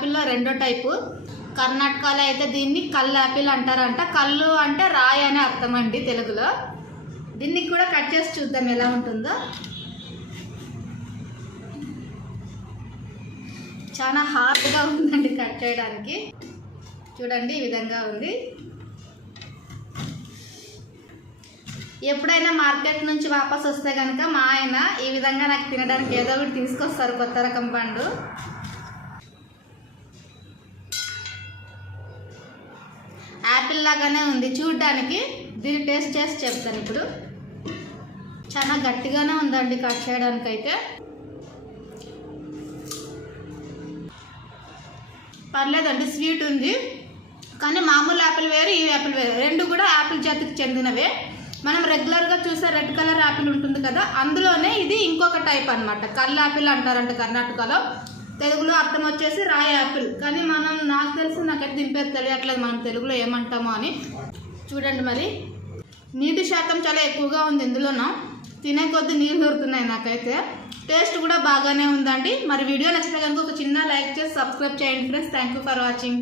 యాపిల్లో రెండో టైపు. కర్ణాటకలో అయితే దీన్ని కళ్ళు యాపిల్ అంటారంట. కళ్ళు అంటే రాయి అని అర్థం అండి తెలుగులో. దీన్ని కూడా కట్ చేసి చూద్దాం ఎలా ఉంటుందో. చాలా హార్డ్గా ఉందండి కట్ చేయడానికి. చూడండి ఈ విధంగా ఉంది. ఎప్పుడైనా మార్కెట్ నుంచి వాపస్ వస్తే కనుక మా ఆయన ఈ విధంగా నాకు తినడానికి ఏదో ఒకటి తీసుకొస్తారు, కొత్త రకం పండు. యాపిల్ లాగానే ఉంది చూడడానికి. దీన్ని టేస్ట్ చేసి చెప్తాను ఇప్పుడు. చాలా గట్టిగానే ఉందండి కట్ చేయడానికి అయితే. పర్లేదండి, స్వీట్ ఉంది. కానీ మామూలు యాపిల్ వేరు, ఈ యాపిల్ వేరు. రెండు కూడా యాపిల్ జాతికి చెందినవే. మనం రెగ్యులర్గా చూసే రెడ్ కలర్ యాపిల్ ఉంటుంది కదా, అందులోనే ఇది ఇంకొక టైప్ అనమాట. కళ్ళు యాపిల్ అంటారంట కర్ణాటకలో. తెలుగులో అర్థం వచ్చేసి రాయి యాపిల్. కానీ నాకు తెలిసి నాకైతే దీని పేరు తెలియట్లేదు మనం తెలుగులో ఏమంటామో అని. చూడండి మరి నీటి శాతం చాలా ఎక్కువగా ఉంది ఇందులోనూ. తినే కొద్ది నీళ్ళు దొరుకుతున్నాయి నాకైతే. టేస్ట్ కూడా బాగానే ఉందండి. మరి వీడియో నచ్చితే కనుక ఒక చిన్న లైక్ చేసి సబ్స్క్రైబ్ చేయండి friends. Thank you for watching.